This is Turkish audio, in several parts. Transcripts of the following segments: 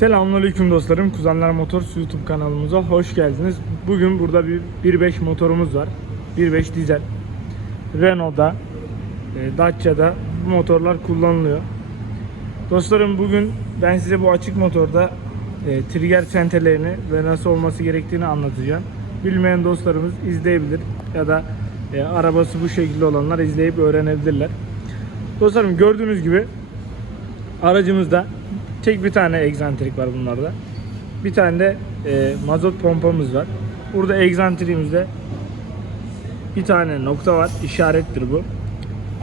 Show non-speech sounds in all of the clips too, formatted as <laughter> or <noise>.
Selamünaleyküm dostlarım. Kuzenler Motors YouTube kanalımıza hoş geldiniz. Bugün burada bir 1.5 motorumuz var. 1.5 dizel. Renault'da, e, Dacia'da bu motorlar kullanılıyor. Dostlarım bugün ben size bu açık motorda e, trigger sentelerini ve nasıl olması gerektiğini anlatacağım. Bilmeyen dostlarımız izleyebilir ya da e, arabası bu şekilde olanlar izleyip öğrenebilirler. Dostlarım gördüğünüz gibi Aracımızda tek bir tane egzantrik var bunlarda. Bir tane de e, mazot pompamız var. Burada egzantriğimizde bir tane nokta var. işarettir bu.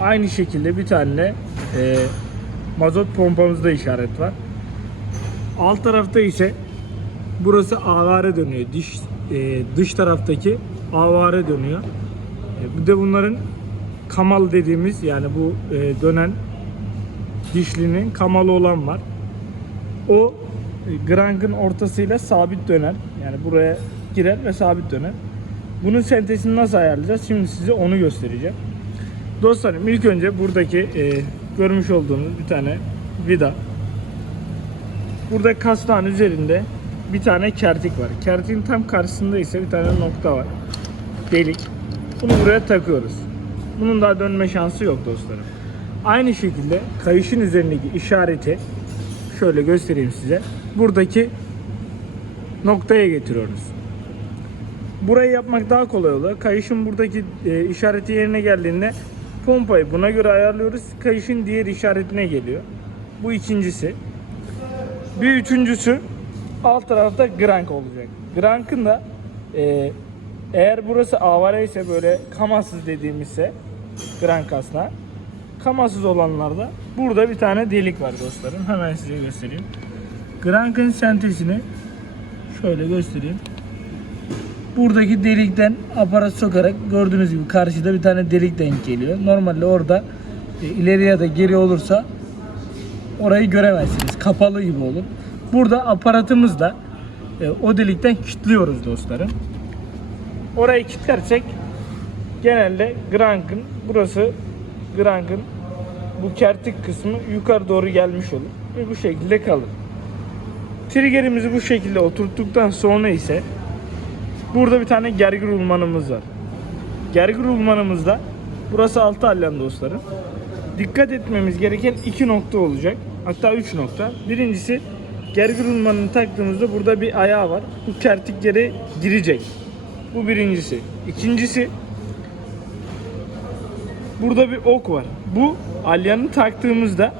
Aynı şekilde bir tane de e, mazot pompamızda işaret var. Alt tarafta ise burası avare dönüyor. Dış e, dış taraftaki avare dönüyor. E, bir de bunların kamal dediğimiz yani bu e, dönen dişlinin kamalı olan var. O e, grankın ortasıyla sabit döner. Yani buraya girer ve sabit döner. Bunun sentezini nasıl ayarlayacağız? Şimdi size onu göstereceğim. Dostlarım ilk önce buradaki e, görmüş olduğunuz bir tane vida. Burada kastağın üzerinde bir tane kertik var. Kertiğin tam karşısında ise bir tane nokta var. Delik. Bunu buraya takıyoruz. Bunun daha dönme şansı yok dostlarım. Aynı şekilde kayışın üzerindeki işareti şöyle göstereyim size. Buradaki noktaya getiriyoruz. Burayı yapmak daha kolay oluyor. Kayışın buradaki e, işareti yerine geldiğinde pompayı buna göre ayarlıyoruz. Kayışın diğer işaretine geliyor. Bu ikincisi. Bir üçüncüsü alt tarafta grank olacak. Grank'ın da e, eğer burası avare ise böyle kamasız dediğimizse grank aslında kamasız olanlarda burada bir tane delik var dostlarım. Hemen size göstereyim. Grank'ın sentezini şöyle göstereyim. Buradaki delikten aparat sokarak gördüğünüz gibi karşıda bir tane delik denk geliyor. Normalde orada e, ileri ya da geri olursa orayı göremezsiniz. Kapalı gibi olur. Burada aparatımızla e, o delikten kilitliyoruz dostlarım. Orayı kilitlersek genelde Grank'ın burası Grank'ın bu kertik kısmı yukarı doğru gelmiş olur ve bu şekilde kalır. Triggerimizi bu şekilde oturttuktan sonra ise burada bir tane gergir ulmanımız var. Gergir ulmanımızda burası altı alyan dostlarım. Dikkat etmemiz gereken iki nokta olacak. Hatta üç nokta. Birincisi gergir ulmanını taktığımızda burada bir ayağı var. Bu kertik yere girecek. Bu birincisi. İkincisi burada bir ok var. Bu alyanı taktığımızda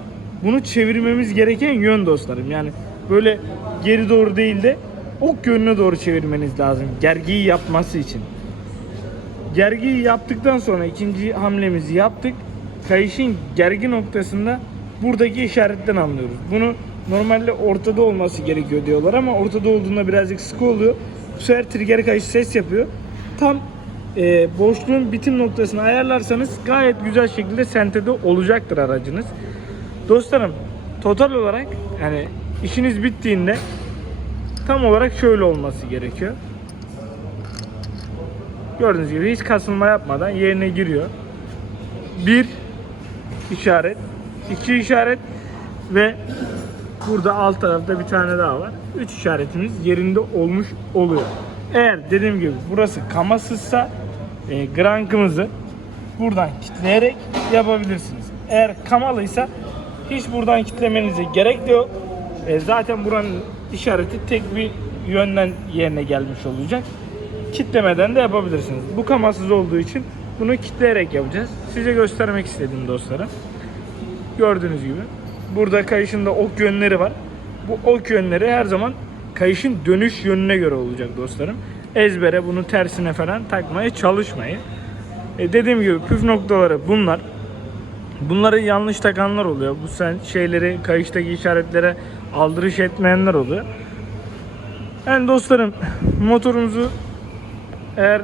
bunu çevirmemiz gereken yön dostlarım. Yani böyle geri doğru değil de ok yönüne doğru çevirmeniz lazım. Gergiyi yapması için. Gergiyi yaptıktan sonra ikinci hamlemizi yaptık. Kayışın gergi noktasında buradaki işaretten anlıyoruz. Bunu normalde ortada olması gerekiyor diyorlar ama ortada olduğunda birazcık sıkı oluyor. Bu sefer trigger kayışı ses yapıyor. Tam e, boşluğun bitim noktasını ayarlarsanız gayet güzel şekilde sentede olacaktır aracınız. Dostlarım total olarak yani işiniz bittiğinde tam olarak şöyle olması gerekiyor. Gördüğünüz gibi hiç kasılma yapmadan yerine giriyor. Bir işaret, iki işaret ve burada alt tarafta bir tane daha var. Üç işaretimiz yerinde olmuş oluyor. Eğer dediğim gibi burası kamasızsa e, grankımızı buradan kitleyerek yapabilirsiniz. Eğer kamalıysa hiç buradan kitlemenize gerek de yok. E, zaten buranın işareti tek bir yönden yerine gelmiş olacak. Kitlemeden de yapabilirsiniz. Bu kamasız olduğu için bunu kitleyerek yapacağız. Size göstermek istedim dostlarım. Gördüğünüz gibi burada kayışında ok yönleri var. Bu ok yönleri her zaman kayışın dönüş yönüne göre olacak dostlarım. Ezbere bunu tersine falan takmaya çalışmayın. E dediğim gibi püf noktaları bunlar. Bunları yanlış takanlar oluyor. Bu sen şeyleri kayıştaki işaretlere aldırış etmeyenler oluyor. Yani dostlarım <laughs> motorunuzu eğer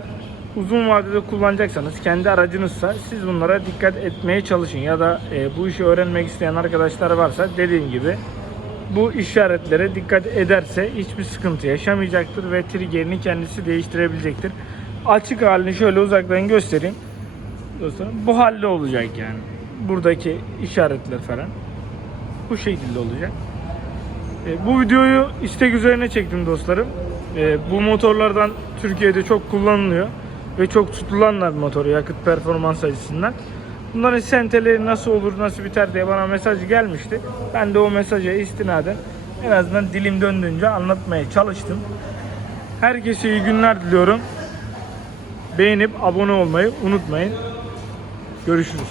uzun vadede kullanacaksanız kendi aracınızsa siz bunlara dikkat etmeye çalışın ya da e, bu işi öğrenmek isteyen arkadaşlar varsa dediğim gibi bu işaretlere dikkat ederse hiçbir sıkıntı yaşamayacaktır ve triggerini kendisi değiştirebilecektir. Açık halini şöyle uzaktan göstereyim. Dostlarım bu halde olacak yani. Buradaki işaretler falan bu şekilde olacak. E, bu videoyu istek üzerine çektim dostlarım. E, bu motorlardan Türkiye'de çok kullanılıyor ve çok tutulanlar motoru yakıt performans açısından. Bunların senteleri nasıl olur, nasıl biter diye bana mesaj gelmişti. Ben de o mesaja istinaden en azından dilim döndüğünce anlatmaya çalıştım. Herkese iyi günler diliyorum. Beğenip abone olmayı unutmayın. Görüşürüz.